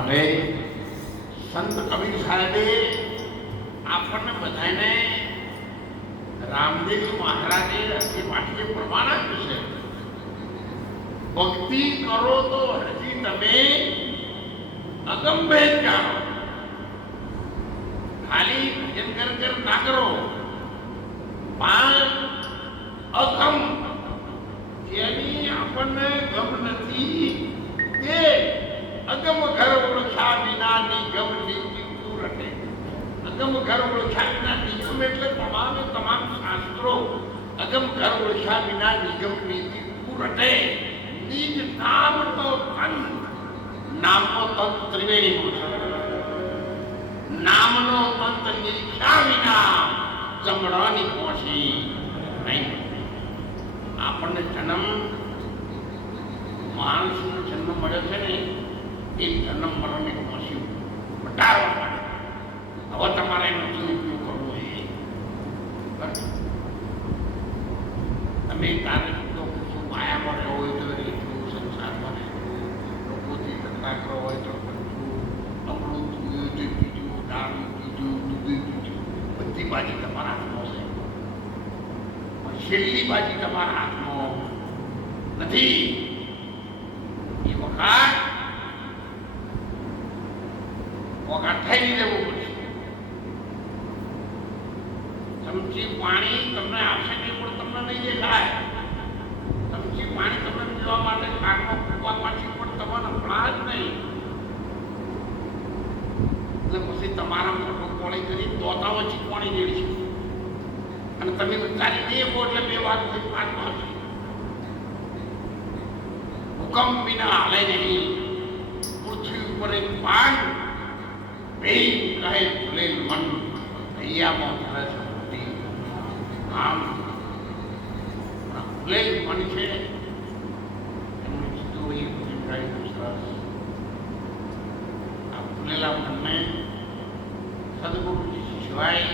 માટે સંત કબીર સાહેબે આપણને બધાને રામદેવ મહારાજે હજી પાટીએ પ્રમાણ આપ્યું છે. ભક્તિ કરો તો હજી તમે અગમભેદ જાણો. ખાલી ભજન કર કર ના કરો. પાંચ અગમ, જેની આપણને ગમ નથી તે અગમ ઘર વૃક્ષા વિનાની ગમની નીતિ રટે. અગમ ઘર વિના નિગમ એટલે તમામે તમામ શાસ્ત્રો. અગમ ઘર વૃક્ષા વિના નિગમ નીતિ રટે. નિજ નામનો તન. નામનો તન ત્રિવેણી નામનો તંત્ર નિરીક્ષા વિના ચમડાની પહોંચી નહીં આપણને જન્મ, માણસનો જન્મ જન્મ મરણને પહોંચ્યું મટાડવા માટે. હવે તમારે એનો દુરુપયોગ કરવો એ? તમે તારે શું માયા મળ્યો હોય તો રીતનું સંસાર બને લોકોથી ટકરાકરો હોય તો બધું આપણું તે બીજું દારૂ બીજું દૂધી બીજું બધી બાજી તમારા હાથમાં છે પણ છેલ્લી બાજી તમારા હાથમાં નથી. એ વખત થઈ દેવું પડશે. ચમચી પાણી તમને આપશે નહીં પણ તમને નહીં દેખાય. ચમચી પાણી તમને પીવા માટે કાનમાં ફૂંકવા પાછી પણ તમને હમણાં નહીં. એટલે પછી તમારા મોટો કોળી કરી દોતા વચ્ચે પાણી રેડશે અને તમે ચાલી દેવો એટલે બે વાત થઈ પાંચ વાત હુકમ વિના હાલે નહીં. પૃથ્વી ઉપર એક પાન બે કહે ભલે મન હૈયામાં ધરે છે બુદ્ધિ. આમ ભલે મન છે. એમનું કીધું, એ ભૂમિકાએ સરસ. આ ભૂલેલા મનને સદગુરુજી સિવાય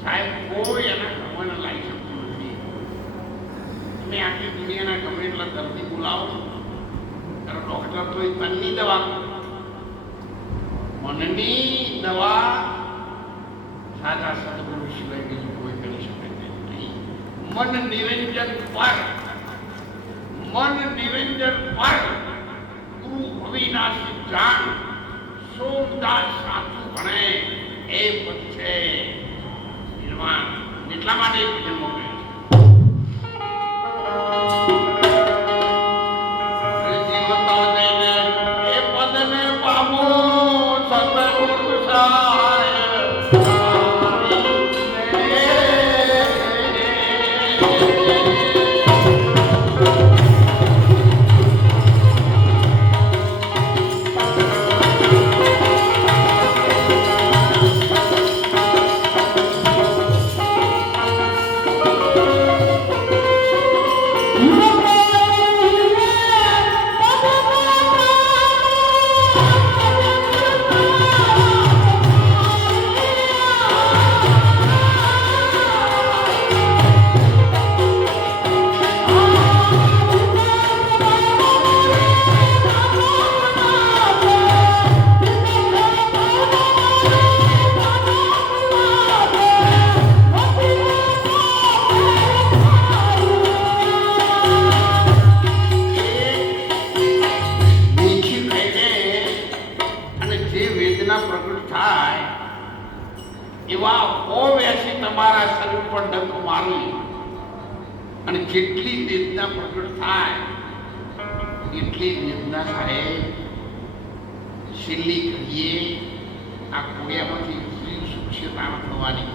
સાહેબ કોઈ એના ગમન લાવી શકતું નથી. તમે આખી દુનિયાના ગમે એટલા દર્દી બોલાવો. ત્યારે તો એ તનની દવા મનની દવા સાદા સદગુરુ સિવાય બીજું કોઈ કરી શકે મન નિરંજન પર. મન નિરંજન પર. ગુરુ અવિનાશી જાણ. સોમદાસ સાચું ભણે. એ પદ છે. નિર્માણ એટલા માટે Senhor. થાય, એવા અવ્યાસી તમારા શરીર પર ડંખ મારી. અને જેટલી વેદના પ્રગટ થાય, એટલી વેદના સાહેબ, છેલ્લી ઘડીએ આ કોડિયામાંથી સુક્ષતા થવાની